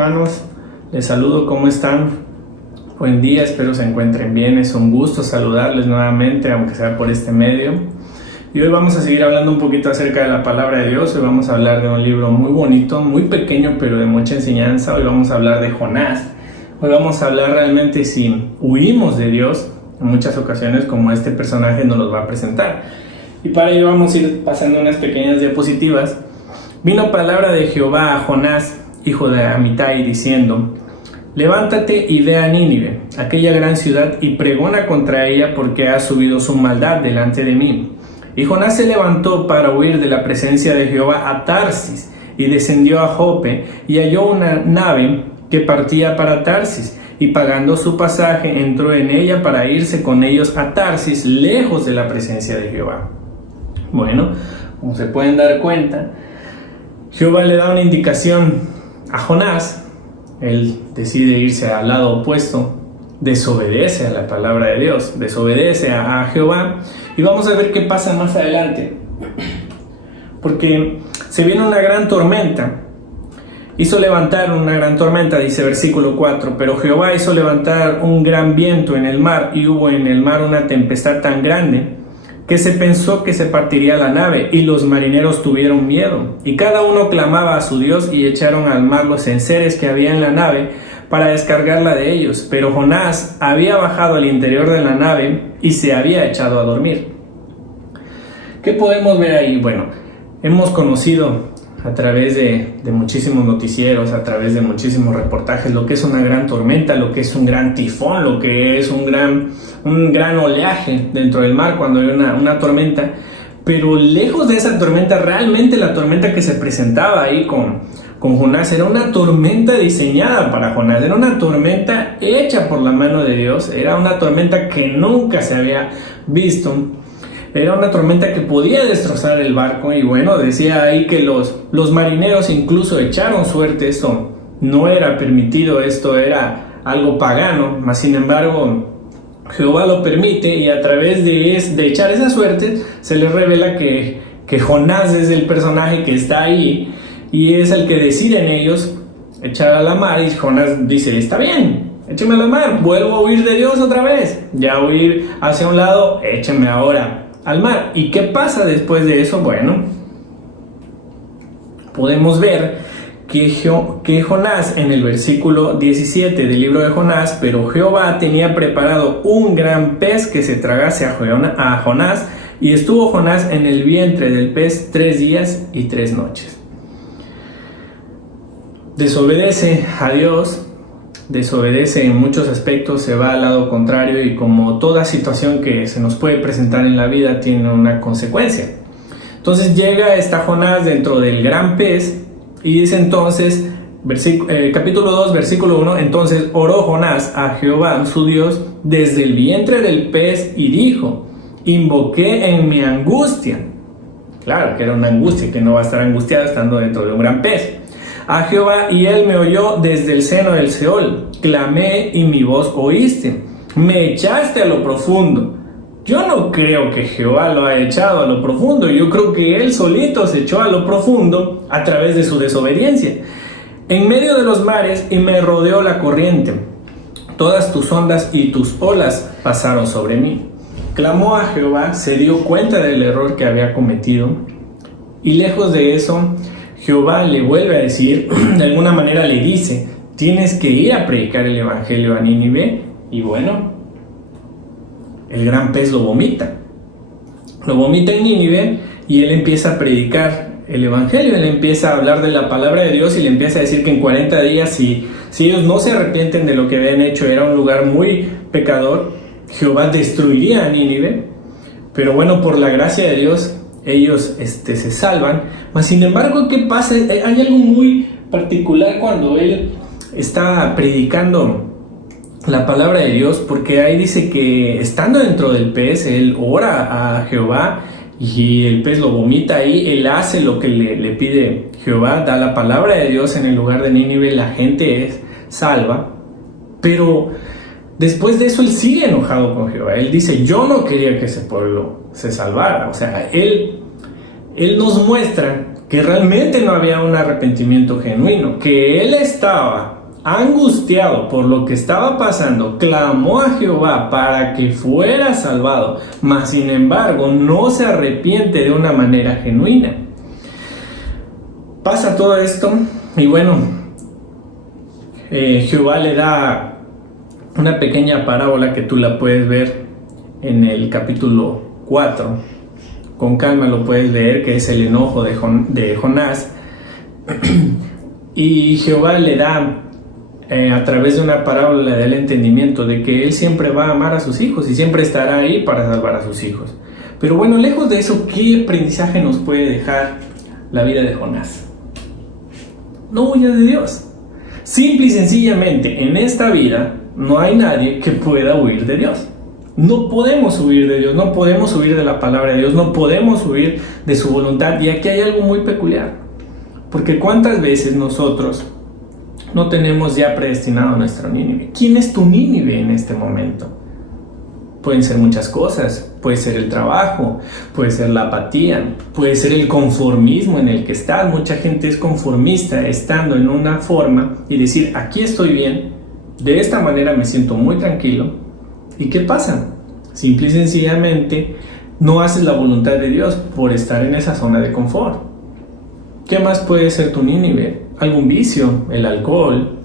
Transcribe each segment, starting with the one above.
hermanos? Les saludo, ¿cómo están? Buen día, espero se encuentren bien. Es un gusto saludarles nuevamente, aunque sea por este medio. Y hoy vamos a seguir hablando un poquito acerca de la palabra de Dios. Hoy vamos a hablar de un libro muy bonito, muy pequeño, pero de mucha enseñanza. Hoy vamos a hablar de Jonás. Hoy vamos a hablar realmente si huimos de Dios en muchas ocasiones, como este personaje nos los va a presentar. Y para ello vamos a ir pasando unas pequeñas diapositivas. Vino palabra de Jehová a Jonás, hijo de Amitai, diciendo: levántate y ve a Nínive, aquella gran ciudad, y pregona contra ella, porque ha subido su maldad delante de mí. Y Jonás se levantó para huir de la presencia de Jehová a Tarsis, y descendió a Jope, y halló una nave que partía para Tarsis, y pagando su pasaje entró en ella para irse con ellos a Tarsis, lejos de la presencia de Jehová. Bueno, como se pueden dar cuenta, Jehová le da una indicación a Jonás. Él decide irse al lado opuesto, desobedece a la palabra de Dios, desobedece a Jehová, y vamos a ver qué pasa más adelante, porque se viene una gran tormenta. Hizo levantar una gran tormenta, dice versículo 4, pero Jehová hizo levantar un gran viento en el mar, y hubo en el mar una tempestad tan grande que se pensó que se partiría la nave, y los marineros tuvieron miedo, y cada uno clamaba a su Dios, y echaron al mar los enseres que había en la nave para descargarla de ellos. Pero Jonás había bajado al interior de la nave y se había echado a dormir. ¿Qué podemos ver ahí? Bueno, hemos conocido a través de muchísimos noticieros, a través de muchísimos reportajes, lo que es una gran tormenta, lo que es un gran tifón, lo que es un gran oleaje dentro del mar cuando hay una tormenta. Pero lejos de esa tormenta, realmente la tormenta que se presentaba ahí con Jonás era una tormenta diseñada para Jonás, era una tormenta hecha por la mano de Dios, era una tormenta que nunca se había visto. Era una tormenta que podía destrozar el barco, y bueno, decía ahí que los marineros incluso echaron suerte. Esto no era permitido, esto era algo pagano, mas sin embargo Jehová lo permite, y a través de echar esa suerte se les revela que Jonás es el personaje que está ahí y es el que decide en ellos echar a la mar. Y Jonás dice: está bien, écheme a la mar, vuelvo a huir de Dios otra vez, ya huir hacia un lado, écheme ahora al mar. ¿Y qué pasa después de eso? Bueno, podemos ver que Jonás, en el versículo 17 del libro de Jonás, pero Jehová tenía preparado un gran pez que se tragase a Jonás, y estuvo Jonás en el vientre del pez 3 días y 3 noches. Desobedece a Dios, desobedece en muchos aspectos, se va al lado contrario, y como toda situación que se nos puede presentar en la vida tiene una consecuencia. Entonces está Jonás dentro del gran pez, y dice entonces, capítulo 2, versículo 1, entonces oró Jonás a Jehová su Dios desde el vientre del pez, y dijo: invoqué en mi angustia. Claro que era una angustia, que no va a estar angustiado estando dentro de un gran pez. A Jehová, y él me oyó desde el seno del Seol. Clamé, y mi voz oíste. Me echaste a lo profundo. Yo no creo que Jehová lo haya echado a lo profundo. Yo creo que él solito se echó a lo profundo a través de su desobediencia. En medio de los mares, y me rodeó la corriente. Todas tus ondas y tus olas pasaron sobre mí. Clamó a Jehová, se dio cuenta del error que había cometido, y lejos de eso, Jehová le vuelve a decir, de alguna manera le dice: tienes que ir a predicar el evangelio a Nínive. Y bueno, el gran pez lo vomita en Nínive, y él empieza a predicar el evangelio. Él empieza a hablar de la palabra de Dios, y le empieza a decir que en 40 días, si ellos no se arrepienten de lo que habían hecho, era un lugar muy pecador, Jehová destruiría a Nínive. Pero bueno, por la gracia de Dios, ellos se salvan. Mas sin embargo, ¿qué pasa? Hay algo muy particular cuando él está predicando la palabra de Dios, porque ahí dice que estando dentro del pez, él ora a Jehová, y el pez lo vomita ahí. Él hace lo que le pide Jehová, da la palabra de Dios en el lugar de Nínive, la gente es salva. Pero después de eso él sigue enojado con Jehová. Él dice: yo no quería que ese pueblo se salvara. O sea, él nos muestra que realmente no había un arrepentimiento genuino, que él estaba angustiado por lo que estaba pasando, clamó a Jehová para que fuera salvado, mas sin embargo no se arrepiente de una manera genuina. Pasa todo esto y bueno, Jehová le da una pequeña parábola que tú la puedes ver en el capítulo 4. Con calma lo puedes leer, que es el enojo de Jonás. Y Jehová le da a través de una parábola del entendimiento de que él siempre va a amar a sus hijos y siempre estará ahí para salvar a sus hijos. Pero bueno, lejos de eso, ¿qué aprendizaje nos puede dejar la vida de Jonás? No huyas de Dios. Simple y sencillamente, en esta vida no hay nadie que pueda huir de Dios. No podemos huir de Dios, no podemos huir de la palabra de Dios, no podemos huir de su voluntad. Y aquí hay algo muy peculiar, porque ¿cuántas veces nosotros no tenemos ya predestinado nuestro Nínive? ¿Quién es tu Nínive en este momento? Pueden ser muchas cosas, puede ser el trabajo, puede ser la apatía, puede ser el conformismo en el que estás. Mucha gente es conformista estando en una forma y decir, aquí estoy bien, de esta manera me siento muy tranquilo. ¿Y qué pasa? Simple y sencillamente no haces la voluntad de Dios por estar en esa zona de confort. ¿Qué más puede ser tu Nínive? Algún vicio, el alcohol,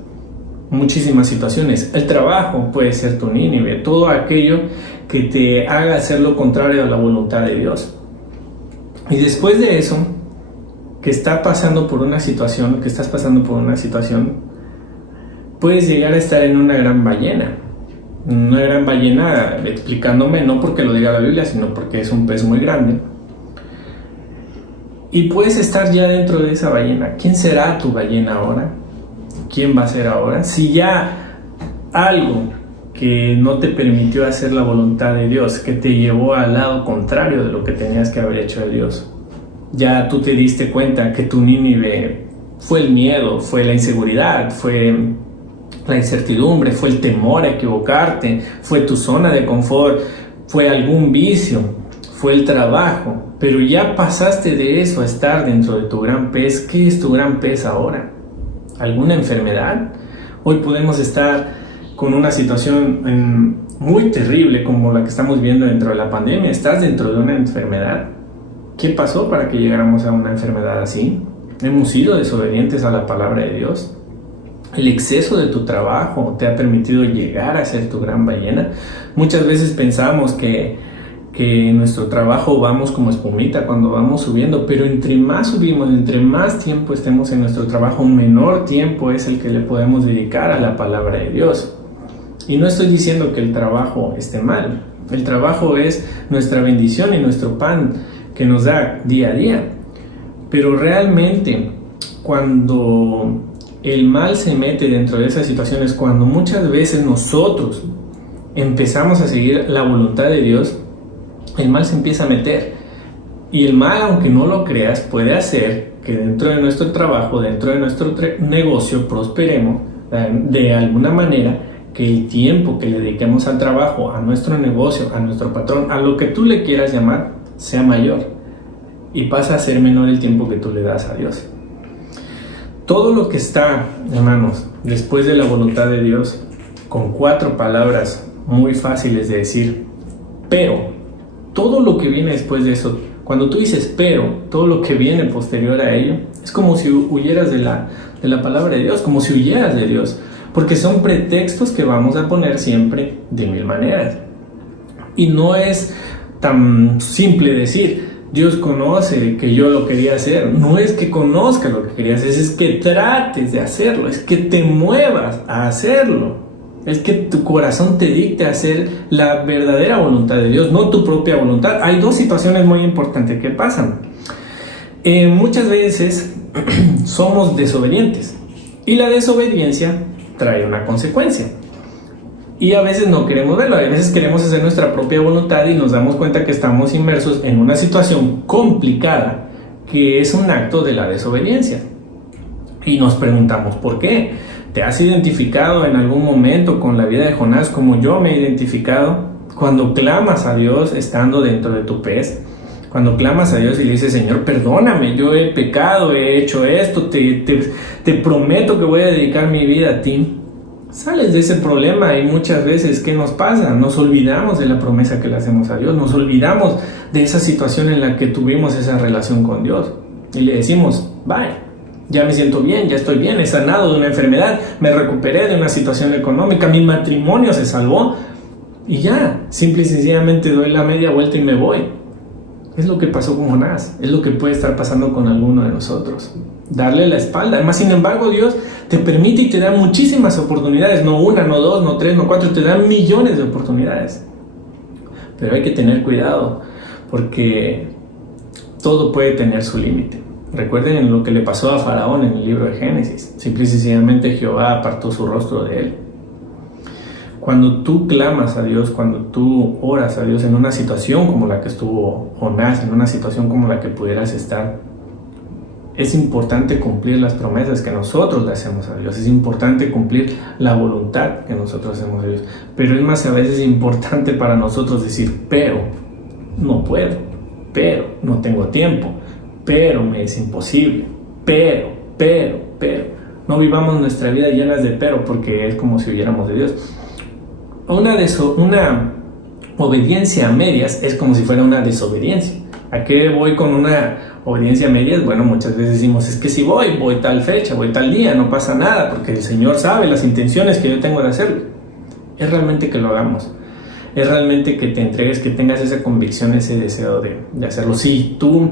muchísimas situaciones. El trabajo puede ser tu Nínive, todo aquello que te haga hacer lo contrario a la voluntad de Dios. Y después de eso, que estás pasando por una situación, puedes llegar a estar en una gran ballena. Una gran ballena, explicándome, no porque lo diga la Biblia, sino porque es un pez muy grande. Y puedes estar ya dentro de esa ballena. ¿Quién será tu ballena ahora? ¿Quién va a ser ahora? Si ya algo que no te permitió hacer la voluntad de Dios, que te llevó al lado contrario de lo que tenías que haber hecho de Dios, ya tú te diste cuenta que tu Nínive fue el miedo, fue la inseguridad, fue la incertidumbre, fue el temor a equivocarte, fue tu zona de confort, fue algún vicio, fue el trabajo, pero ya pasaste de eso a estar dentro de tu gran pez. ¿Qué es tu gran pez ahora? ¿Alguna enfermedad? Hoy podemos estar con una situación muy terrible como la que estamos viendo dentro de la pandemia. ¿Estás dentro de una enfermedad? ¿Qué pasó para que llegáramos a una enfermedad así? ¿Hemos sido desobedientes a la palabra de Dios? ¿El exceso de tu trabajo te ha permitido llegar a ser tu gran ballena? Muchas veces pensamos que en nuestro trabajo vamos como espumita cuando vamos subiendo, pero entre más subimos, entre más tiempo estemos en nuestro trabajo, menor tiempo es el que le podemos dedicar a la palabra de Dios. Y no estoy diciendo que el trabajo esté mal. El trabajo es nuestra bendición y nuestro pan que nos da día a día. Pero realmente, cuando el mal se mete dentro de esas situaciones, cuando muchas veces nosotros empezamos a seguir la voluntad de Dios, el mal se empieza a meter. Y el mal, aunque no lo creas, puede hacer que dentro de nuestro trabajo, dentro de nuestro negocio, prosperemos de alguna manera, que el tiempo que le dediquemos al trabajo, a nuestro negocio, a nuestro patrón, a lo que tú le quieras llamar, sea mayor. Y pasa a ser menor el tiempo que tú le das a Dios. Todo lo que está, hermanos, después de la voluntad de Dios, con 4 palabras muy fáciles de decir, pero, todo lo que viene después de eso, cuando tú dices pero, todo lo que viene posterior a ello, es como si huyeras de la palabra de Dios, como si huyeras de Dios, porque son pretextos que vamos a poner siempre de 1000 maneras. Y no es tan simple decir, Dios conoce que yo lo quería hacer. No es que conozca lo que querías hacer, es que trates de hacerlo, es que te muevas a hacerlo. Es que tu corazón te dicte hacer la verdadera voluntad de Dios, no tu propia voluntad. Hay 2 situaciones muy importantes que pasan. Muchas veces somos desobedientes y la desobediencia trae una consecuencia. Y a veces no queremos verlo, a veces queremos hacer nuestra propia voluntad y nos damos cuenta que estamos inmersos en una situación complicada que es un acto de la desobediencia. Y nos preguntamos, ¿por qué? ¿Te has identificado en algún momento con la vida de Jonás como yo me he identificado? Cuando clamas a Dios estando dentro de tu pez, Cuando clamas a Dios y le dices, Señor, perdóname, yo he pecado, he hecho esto, te prometo que voy a dedicar mi vida a ti. Sales de ese problema y muchas veces, ¿qué nos pasa? Nos olvidamos de la promesa que le hacemos a Dios, nos olvidamos de esa situación en la que tuvimos esa relación con Dios y le decimos, bye, ya me siento bien, ya estoy bien, he sanado de una enfermedad, me recuperé de una situación económica, mi matrimonio se salvó y ya, simple y sencillamente doy la media vuelta y me voy. Es lo que pasó con Jonás, es lo que puede estar pasando con alguno de nosotros. Darle la espalda. Además, sin embargo, Dios te permite y te da muchísimas oportunidades, no una, no dos, no tres, no cuatro, te da millones de oportunidades. Pero hay que tener cuidado, porque todo puede tener su límite. Recuerden lo que le pasó a Faraón en el libro de Génesis. Simple y sencillamente Jehová apartó su rostro de él. Cuando tú clamas a Dios, cuando tú oras a Dios en una situación como la que estuvo Jonás, en una situación como la que pudieras estar, es importante cumplir las promesas que nosotros le hacemos a Dios. Es importante cumplir la voluntad que nosotros hacemos a Dios. Pero es más, a veces es importante para nosotros decir, pero no puedo, pero no tengo tiempo, pero me es imposible, pero. No vivamos nuestra vida llenas de pero, porque es como si huyéramos de Dios. Una obediencia a medias es como si fuera una desobediencia. ¿A qué voy con una obediencia a medias? Bueno, muchas veces decimos, es que si voy tal fecha, voy tal día, no pasa nada, porque el Señor sabe las intenciones que yo tengo de hacerlo. Es realmente que lo hagamos. Es realmente que te entregues, que tengas esa convicción, ese deseo de hacerlo. Si tú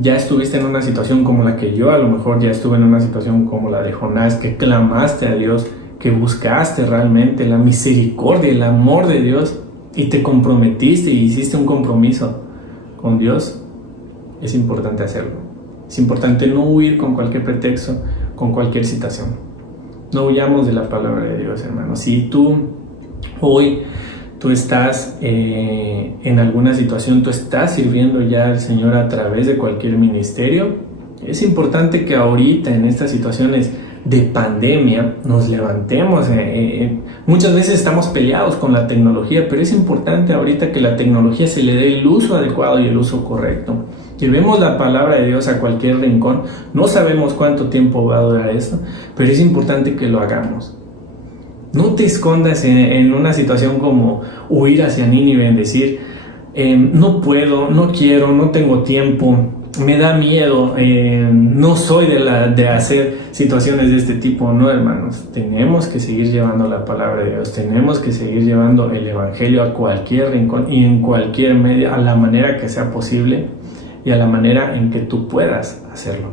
ya estuviste en una situación como la que yo, a lo mejor ya estuve en una situación como la de Jonás, que clamaste a Dios, que buscaste realmente la misericordia, el amor de Dios, y te comprometiste y hiciste un compromiso con Dios, es importante hacerlo. Es importante no huir con cualquier pretexto, con cualquier situación. No huyamos de la palabra de Dios, hermano. Si hoy tú estás en alguna situación, tú estás sirviendo ya al Señor a través de cualquier ministerio, es importante que ahorita en estas situaciones de pandemia nos levantemos. Muchas veces estamos peleados con la tecnología, pero es importante ahorita que la tecnología se le dé el uso adecuado y el uso correcto. Llevemos la palabra de Dios a cualquier rincón. No sabemos cuánto tiempo va a durar esto, pero es importante que lo hagamos. No te escondas en una situación como huir hacia Nínive, en decir, no puedo, no quiero, no tengo tiempo, me da miedo, no soy de hacer situaciones de este tipo. No, hermanos, tenemos que seguir llevando la palabra de Dios, tenemos que seguir llevando el evangelio a cualquier rincón y en cualquier medio, a la manera que sea posible y a la manera en que tú puedas hacerlo.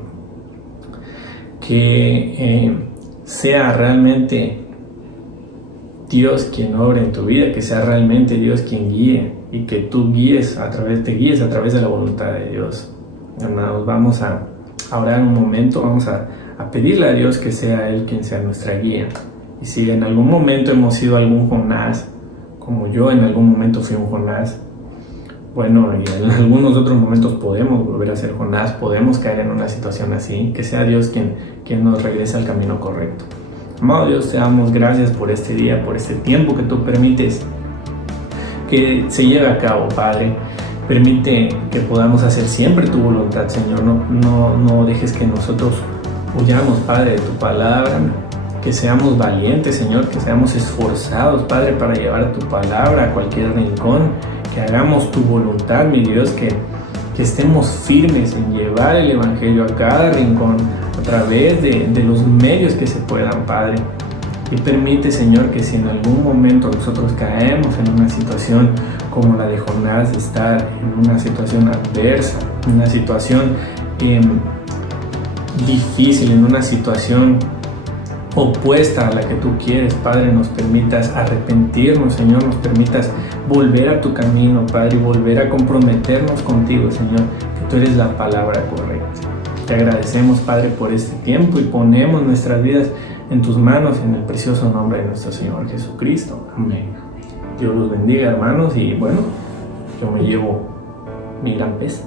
Que sea realmente Dios quien obre en tu vida, que sea realmente Dios quien guíe y que tú te guíes a través de la voluntad de Dios. Hermanos, vamos a orar un momento, vamos a pedirle a Dios que sea Él quien sea nuestra guía. Y si en algún momento hemos sido algún Jonás, como yo en algún momento fui un Jonás, bueno, y en algunos otros momentos podemos volver a ser Jonás, podemos caer en una situación así, que sea Dios quien nos regrese al camino correcto. Amado Dios, te damos gracias por este día, por este tiempo que tú permites que se lleve a cabo, Padre. Permite que podamos hacer siempre tu voluntad, Señor. No dejes que nosotros huyamos, Padre, de tu palabra. Que seamos valientes, Señor, que seamos esforzados, Padre, para llevar tu palabra a cualquier rincón. Que hagamos tu voluntad, mi Dios, que estemos firmes en llevar el evangelio a cada rincón a través de los medios que se puedan, Padre. Y permite, Señor, que si en algún momento nosotros caemos en una situación como la de Jonás, de estar en una situación adversa, en una situación difícil, en una situación opuesta a la que tú quieres, Padre, nos permitas arrepentirnos, Señor, nos permitas volver a tu camino, Padre, y volver a comprometernos contigo, Señor, que tú eres la palabra correcta. Te agradecemos, Padre, por este tiempo y ponemos nuestras vidas en tus manos, en el precioso nombre de nuestro Señor Jesucristo. Amén. Dios los bendiga, hermanos, y bueno, yo me llevo mi gran pez,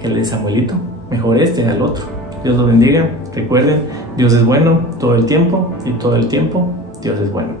que el de Samuelito, mejor este al otro. Dios los bendiga. Recuerden, Dios es bueno todo el tiempo y todo el tiempo Dios es bueno.